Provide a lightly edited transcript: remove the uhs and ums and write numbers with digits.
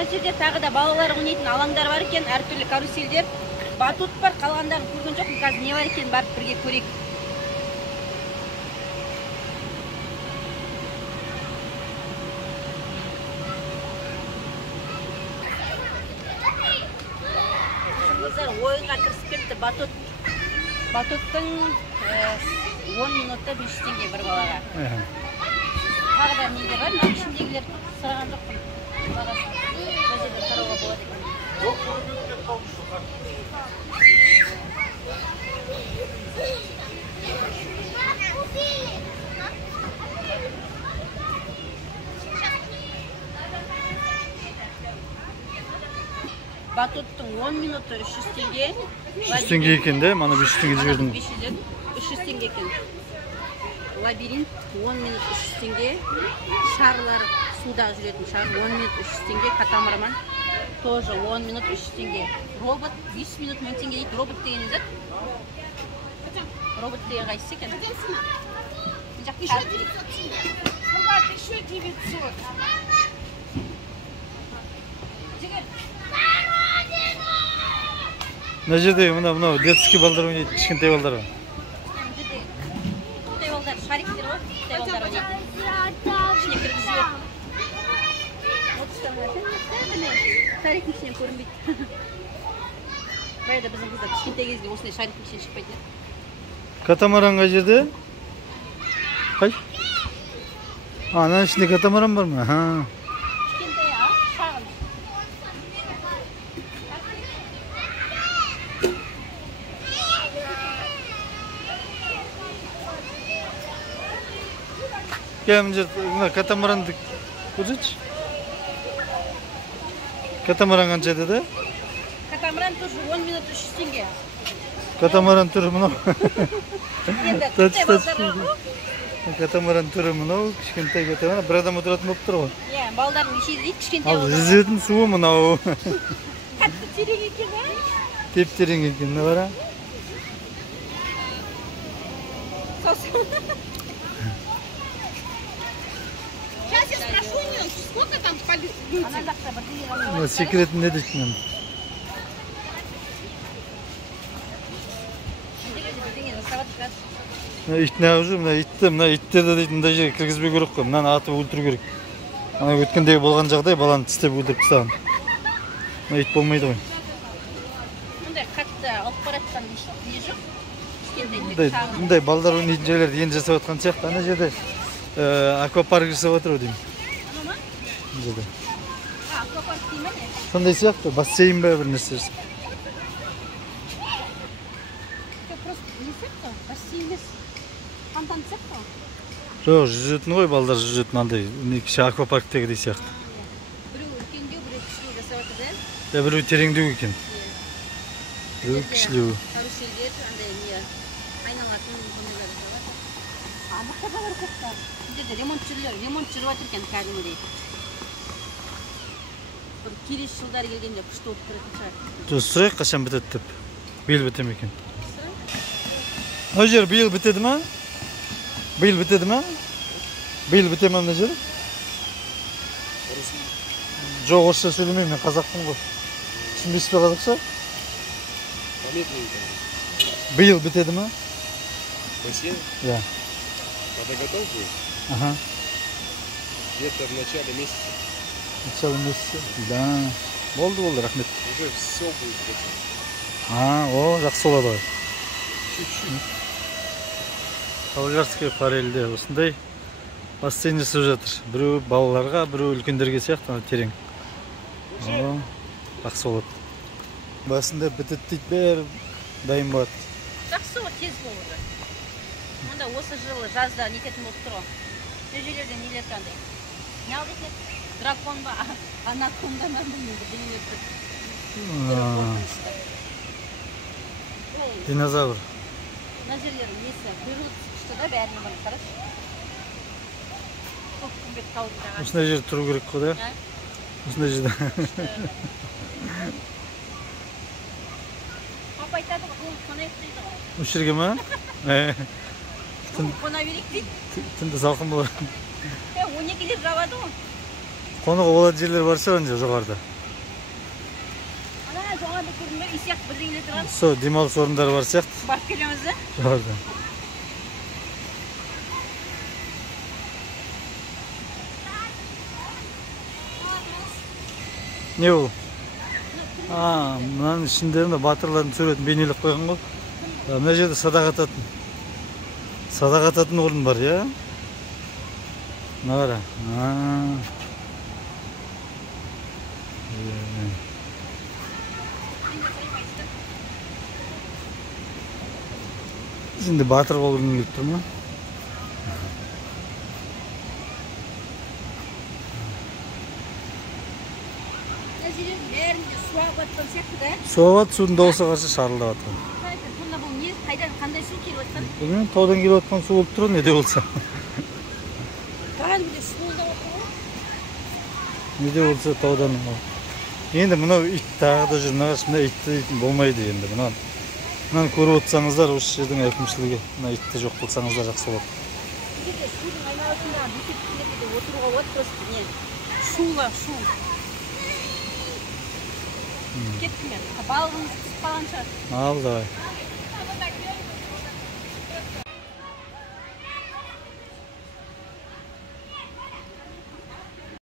Мына жерде тағы да балалар ойнайтын алаңдар бар екен, әртүрлі карусельдер. Батут бар, қалғандарын көрген жоқпын. Қазір не бар екен, барып бірге көрейік. Қыздар ойынға кірісіп кетті. Батуттың 10 минутта 500 теңге бір балаға. Тағы да нелер бар, мына ішіндегілер сұраған жоқпын. Бағасын мына жерде қарауға болады екен. Батуттың 10 минуты 300 теңге. 300 теңге екен де, мана 500 теңге жібердім. 300 теңге екен. Лабиринт 10 минут 300 теңге. Шарлар суда жүретін шар 10 минут 300 теңге. Катамараман тоже 10 минут 300 теңге. Робот 5 минут 1000 теңге дейді. Робот деген не? Робот деген қайсысы екен? Еще 900. Мына жерде мына детский балдар ойнайды, кішкентай балдар бар. Кішкентай балдар, шариктер ғой, кішкентай балдар ойнайды. Ішіне кіргізіп жіберді. Шариктің ішінен көрінбейді. Баяғыда біздің қыздар кішкентай кезінде осындай шариктің ішінен шықпайды. Катамаран қай жерде? Қай? Ананың ішінде катамаран бар ма? Кішкентай, шағын. Мына катамаранды көрсетші. Катамаран қанша деді? Катамаран тоже 10 минут 300 теңге. Катамаран түрі мынау. Енді кішкентай балдарға ғой. Катамаран түрі мынау, кішкентай катамаран. Бір адам отыратын болып тұр ғой. Иә, балдардың ішеді дейді, кішкентай Ал балдар. жүзетін суы мынау. Қатты терең екен, Теп терең екен, не бара? Сейчас я спрошу у нее, сколько там полетит. Ана жақта бірдеңе Секретін не дейсің? Ит неғып жүр, мына иттерді дейді, мында жерге кіргізбей керек қой, мынаны атып өлтіру керек. Ана өткендегі болған жағдай баланы тістеп өлтіріп тастаған. Мына ит болмайды ғой. Мұндай қатты алып баратқан не жоқ? Мұндай балдар ойнайтын жерлерді енді жасап жатқан сияқты. Ана жерде аквапарк жасап жатыр деймін. Ана ма? Мына жерде. Аквапарк деймін не? Сондай сияқты, бассейн ба бір нәрсе. Жоқ, жүзетін ғой, балдар жүзетін андай, кіші аквапарктегідей сияқты. Біреу үлкендеу, біреу кішілеу жасап жатыр, Ja, біреу тереңдеу екен. Біреу кішілеу. Карусельдер, андай не, айналатын көмелер жасап жатыр. Абықта да бар көптер. Бұл жерде ремонт жүріп жатыр екен кәдімгідей. Бір келесі жылдары келгенде күшті болып тұратын шығар. Сұрайық қашан бітеді деп. Биыл біте ме екен? Мына жер биыл бітеді ма? Биыл бітеді ма? Биыл біте ма мына жер? Жоқ, орысша сөйлемеймін, мен қазақпын ғой. Түсінбейсіз бе қазақша? Биыл бітеді ма? Бассейн? Да. Когда готов будет? Ага. Где-то в начале месяца. Начало месяца? Да. Болды, рахмет. Уже все будет готово. О, жақсы болады ғой. Чуть-чуть. Болгарский парельде осындай бассейн жасап жатыр. Біреу балаларға, біреу үлкендерге сияқты терең. Жақсы болады. Басында бітеді дейді, бәрі дайын болады. Жақсы ғой, тез болды. Мұнда осы жылы жазда нететін болып тұр ғой. Бұл жерлерде нелер қандай? Не алды екен? Дракон ба? Анаконда ма білмейді. Динозавр. Мына жерлер несі? Бұйрылып шықты да бәріне бұрын қарашы. Көп күмбет таудың жағасы. Осындай жер тұру керек қой да? Осындай жерде. Папа айтады ғой, қонайық дейді ғой. Осы жерге ма? Қона берейік дейді. Түнді салқын болады. 12-дер жауады ғой. Konuğa olan yerler var önce жоғарыда. Ана жоғарыда көрінбей исек бірдеңелер тұрған. Со демалыс орындары бар сияқты. Барып келеміз да. Жоғарыда. Не ол? Мынаның ішінде батырлардың суретін бейнелеп қойған ғой. Мына жерде садақ ататын орын бар, я? Мына қара. Şimdi батыр болғым келіп тұр ма? Суағат судың дауысы қарсы шарылдап атқан. Сонда бұл не? Қандай су келіп жатқан? Білмеймін, таудан келіп жатқан су болып тұр, не де болса. Кәдімгідей суылдап жатыр ғой. Не де болса таудан. Енді мынау ит тағы да жүр, мына итті болмайды енді. Мынаны көріп отырсаңыздар, осы жердің әкімшілігі, мына итті жоқ қылсаңыздар жақсы болады. Судың айналасындағы бекеттілерде отыруға болады, просто не? Шулы, шу. Кеттім мен. Балығымыз түсіп қалған шығар. Ал, давай.